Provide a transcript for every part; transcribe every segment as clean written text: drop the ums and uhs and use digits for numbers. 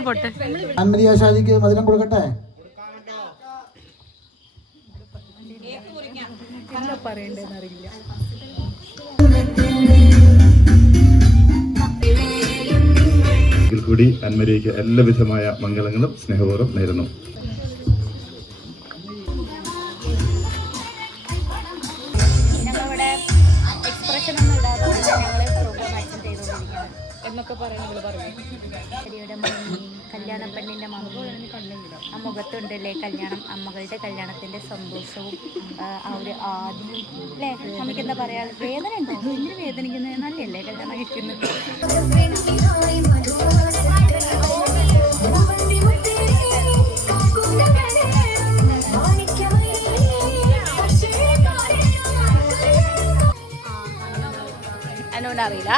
എന്നാ പൊട്ട്. അൻമരിയ ഷാജിക്ക് മധുരം കൊടുക്കട്ടെ. പറയണ്ടെന്നറിയില്ല. കൂടി അൻമരിയയ്ക്ക് എല്ലാവിധമായ മംഗളങ്ങളും സ്നേഹപൂർവ്വം നേരുന്നു. എന്നൊക്കെ കല്യാണ പെണ്ണിന്റെ ആ മുഖത്തുണ്ടല്ലേ കല്യാണം, അമ്മകളുടെ കല്യാണത്തിന്റെ സന്തോഷവും ആ ഒരു ആദ്യം അല്ലേ, നമുക്ക് എന്താ പറയാ, വേദന ഉണ്ടോ? എന്തിനു വേദനിക്കുന്നത്? നല്ലല്ലേ കല്യാണം കഴിക്കുന്നത്. അറിയില്ല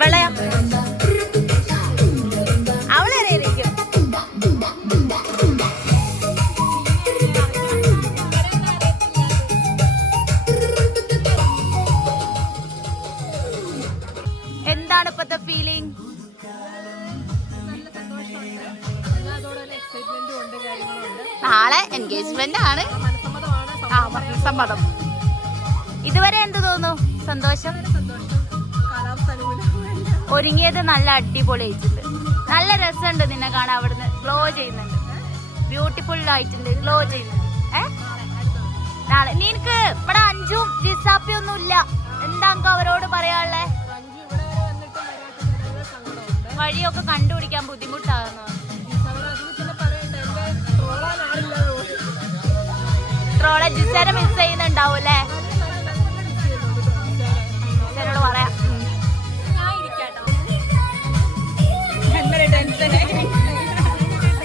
വെള്ളയാ അവളറിയായിരിക്കും. എന്താണ് ഇപ്പത്തെ ഫീലിംഗ്? നാളെ എൻഗേജ്മെന്റ് ആണ്. സമ്മതം. ഇതുവരെ എന്ത് തോന്നുന്നു? സന്തോഷം. ഒരുങ്ങിയത് നല്ല അടിപൊളിയായിട്ടുണ്ട്. നല്ല രസമുണ്ട് നിന്നെ കാണാൻ. അവിടുന്ന് ഗ്ലോ ചെയ്യുന്നുണ്ട്. ബ്യൂട്ടിഫുൾ ആയിട്ടുണ്ട്. ഗ്ലോ ചെയ്യുന്നുണ്ട്. നാളെ നിനക്ക് ഇവിടെ അഞ്ചും ജിസാപ്പി ഒന്നും ഇല്ല. എന്താ അവരോട് പറയാനുള്ളേ? വഴിയൊക്കെ കണ്ടുപിടിക്കാൻ ബുദ്ധിമുട്ടാകുന്നു. ട്രോളെ ജിസേനെ മിസ് ചെയ്യുന്നുണ്ടാവും അല്ലേ? ജിസേനോട് പറയാം.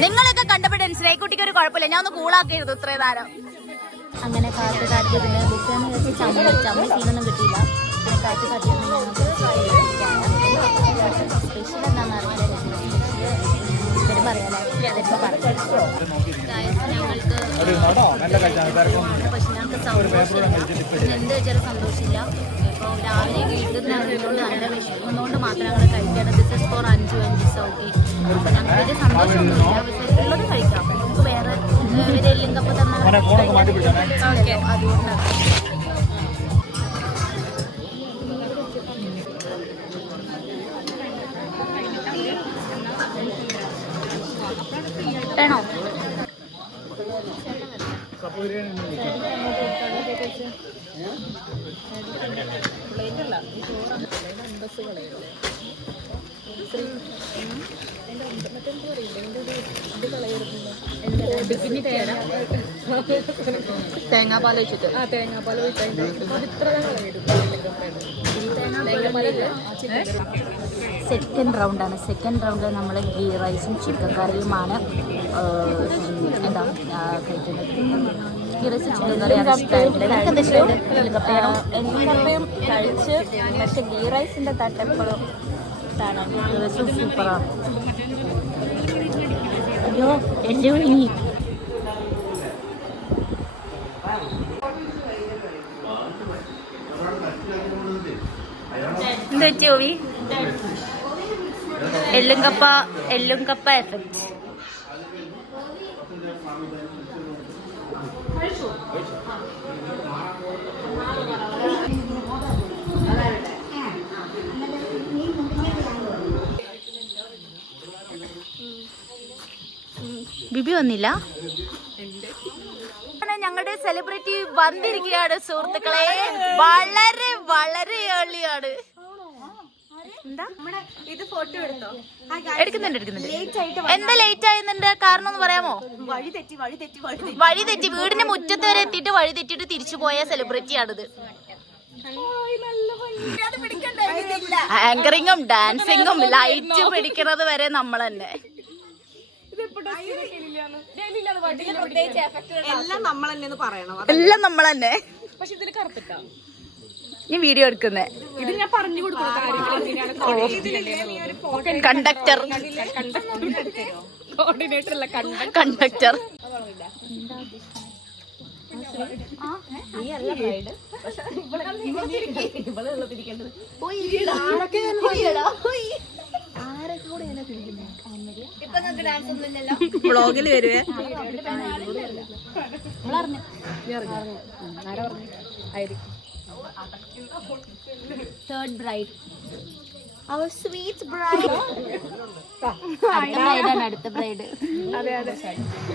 നിങ്ങളൊക്കെ കണ്ടപ്പോ ടെൻഷനായി. കുട്ടിക്ക് ഒരു കുഴപ്പമില്ല. ഞാൻ ഒന്ന് കൂളാക്കിയിരുന്നു ഇത്രയും നേരം. അങ്ങനെ കാറ്റ് കാട്ടിയതിന് ബുക്കാന്ന് വെച്ച് ചമ്മി സീനൊന്നും കിട്ടിയില്ല. അങ്ങനെ കാറ്റ് കാട്ടിയതിന് ഞങ്ങൾക്ക് സ്പെഷ്യൽ എന്താണെന്ന് അറിയില്ല. പറയാനായിട്ട് പറഞ്ഞു. ഞങ്ങൾക്ക് പക്ഷെ ഞങ്ങൾക്ക് സന്തോഷമില്ല. എന്ത് വെച്ചാലും സന്തോഷമില്ല. ഇപ്പോൾ രാവിലെ വീട്ടിൽ നിന്ന് അറിയുന്നതുകൊണ്ട് നല്ല വിഷമം മാത്രം ഞങ്ങൾ കഴിക്കേണ്ടത്. This is four 5 okay. അപ്പം ഞങ്ങൾക്ക് സന്തോഷമൊന്നുമില്ല. പക്ഷേ ഉള്ളത് കഴിക്കാം. നമുക്ക് വേറെ എല്ലിങ്കപ്പ തന്നെ അതുകൊണ്ടാണ്. വേണോ? തേങ്ങാപ്പാൽ വെച്ചിട്ട് തേങ്ങാപ്പാൽ സെക്കൻഡ് റൗണ്ടാണ്. സെക്കൻഡ് റൗണ്ടിൽ നമ്മൾ ഗീ റൈസും ചിക്കൻ കറിയുമാണ് എന്താ കഴിക്കുന്നത്. ഗീ റൈസും ചിക്കൻ കറിയാണ് ഇഷ്ടമായിട്ടുള്ളത്. കഴിച്ച് പക്ഷെ ഗീ റൈസിൻ്റെ തട്ടെപ്പോഴും സൂപ്പറാണ്. അയ്യോ എൻ്റെ വിളി എന്താ ചോവി? എല്ലുംകപ്പ എഫക്റ്റ്. ബിബി വന്നില്ല. ഞങ്ങളുടെ സെലിബ്രിറ്റി വന്നിരിക്കുകയാണ് സുഹൃത്തുക്കളെ. വളരെ വളരെ ഏർലിയാണ്. എന്താ എടുക്കുന്നുണ്ട്. എന്താ ലേറ്റ് ആയിരുന്നുണ്ട്? കാരണം ഒന്ന് പറയാമോ? വഴി തെറ്റി വീടിന്റെ മുറ്റത്ത് വരെ എത്തിയിട്ട് വഴി തെറ്റിട്ട് തിരിച്ചു പോയ സെലിബ്രിറ്റിയാണിത്. ആങ്കറിങ്ങും ഡാൻസിങ്ങും ലൈറ്റ് പിടിക്കുന്നത് വരെ നമ്മൾ തന്നെ. എല്ലാം നമ്മൾ തന്നെ. പക്ഷെ ഇതിൽ കറുത്തിട്ടാ ഞാൻ വീഡിയോ എടുക്കുന്നേ. ഇത് ഞാൻ പറഞ്ഞു കൊടുക്കും. കണ്ടക്ടർ കോർഡിനേറ്റർ അല്ല, കണ്ടക്ടർ. വ്ളോഗിൽ വരുവേ. Third bride Our sweet bride. അടുത്ത ബ്രൈഡാണ് അടുത്ത ബ്രൈഡ്.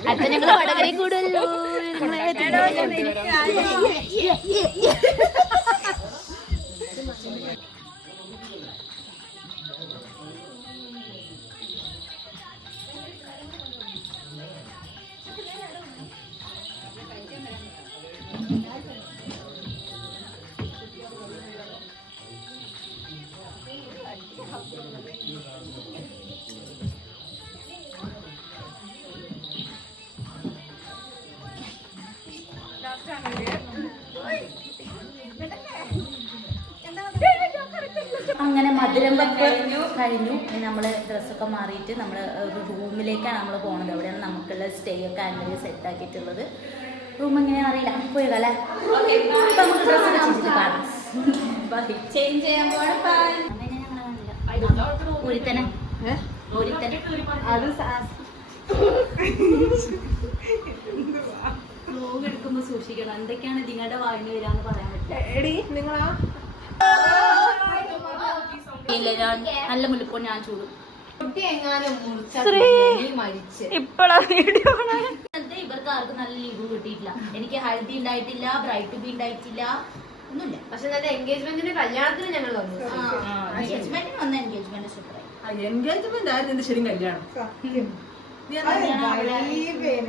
അടുത്ത ഞങ്ങൾ വടകരയിൽ കൂടുമല്ലോ. അങ്ങനെ മധുരം കഴിഞ്ഞു. നമ്മള് ഡ്രസ്സൊക്കെ മാറിയിട്ട് നമ്മള് ഒരു റൂമിലേക്കാണ് നമ്മൾ പോകുന്നത്. അവിടെയാണ് നമുക്കുള്ള സ്റ്റേ ഒക്കെ ആൻമരി സെറ്റ് ആക്കിയിട്ടുള്ളത്. റൂം എങ്ങനെയാണെന്ന് അറിയില്ല, പോയതല്ലേ. നമുക്ക് ഡ്രസ്സൊക്കെ ചെയ്തിട്ട് കാണാം. ചേഞ്ച് ചെയ്യാൻ പോകണം. ഒരുത്തനെ വ്ലോഗ് എടുക്കുമ്പോൾ സൂക്ഷിക്കണം. എന്തൊക്കെയാണ് നിങ്ങളുടെ വായിന് വരാന്ന് പറയാൻ പറ്റില്ല. ഇല്ല, ഞാൻ നല്ല മുല്ലപ്പൂ ഞാൻ ചൂടും. ഇവർക്ക് ആർക്കും നല്ല ലീവ് കിട്ടിയിട്ടില്ല. എനിക്ക് ഹൽദി ഉണ്ടായിട്ടില്ല, ബ്രൈറ്റ് ബി ഉണ്ടായിട്ടില്ല, ഒന്നുമില്ല. പക്ഷെ എൻഗേജ്മെന്റിന് കല്യാണത്തിന് ഞങ്ങൾ വന്നു. എൻഗേജ്മെന്റിന് വന്ന എൻഗേജ്മെന്റ് സൂപ്പറായി. എൻഗേജ്മെന്റ് ആയിരുന്നു ശരി കല്യാണം.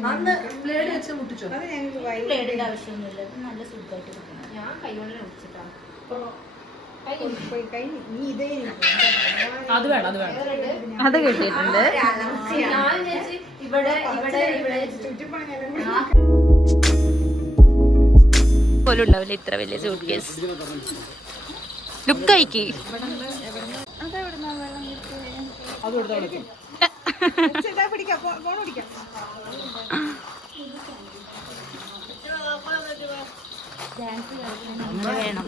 അന്ന് പ്ലേഡ് വെച്ച് മുട്ടിച്ചോ? പ്ലേഡിന്റെ ആവശ്യമൊന്നുമില്ല, ഇത് നല്ല സുഖമായിട്ട് കിട്ടണം. ഞാൻ കൈകൊണ്ട് മുടിച്ചിട്ടാണ്. അത് കിട്ടിയിട്ടുണ്ട്. ഞാൻ ചേച്ചി ഇവിടെ പോലും ഉണ്ടാവില്ല ഇത്ര വലിയ സൂട്ട് കേസ്. ലുക്കായിക്ക് വേണം,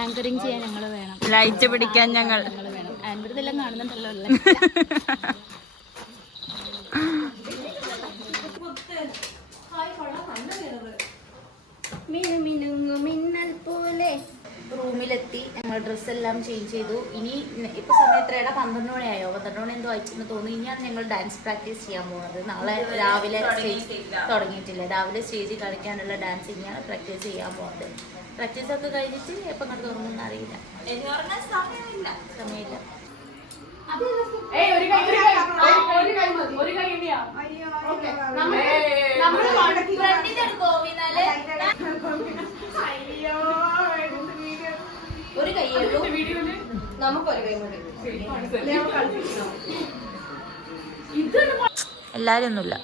ആങ്കറിങ് ചെയ്യാൻ ഞങ്ങൾ വേണം, ലൈറ്റ് പിടിക്കാൻ ഞങ്ങൾ വേണം. ആൻഡ്രിതെല്ലാം കാണുന്നുണ്ടല്ലോ അല്ലേ. മിന്നൽ പോലെ റൂമിലെത്തി. ഞങ്ങൾ ഡ്രസ്സെല്ലാം ചേഞ്ച് ചെയ്തു. ഇനി ഇപ്പൊ സമയം എത്രയുടെ 12 മണിയായോ? 12 മണി എന്തോ അയച്ചെന്ന് തോന്നുന്നു. ഇനിയാണ് ഞങ്ങൾ ഡാൻസ് പ്രാക്ടീസ് ചെയ്യാൻ പോകുന്നത്. നാളെ രാവിലെ സ്റ്റേജ് തുടങ്ങിയിട്ടില്ല. രാവിലെ സ്റ്റേജിൽ കളിക്കാനുള്ള ഡാൻസ് ഇനിയാണ് പ്രാക്ടീസ് ചെയ്യാൻ പോകുന്നത്. പ്രാക്ടീസ് ഒക്കെ കഴിഞ്ഞിട്ട് എപ്പം കണ്ടു തുടങ്ങുമെന്ന് അറിയില്ല. സമയമില്ല. ഒരു കൈയുള്ളൂ, നമുക്കൊരു കൈ കൂടി. എല്ലാരും ഒന്നുമില്ല.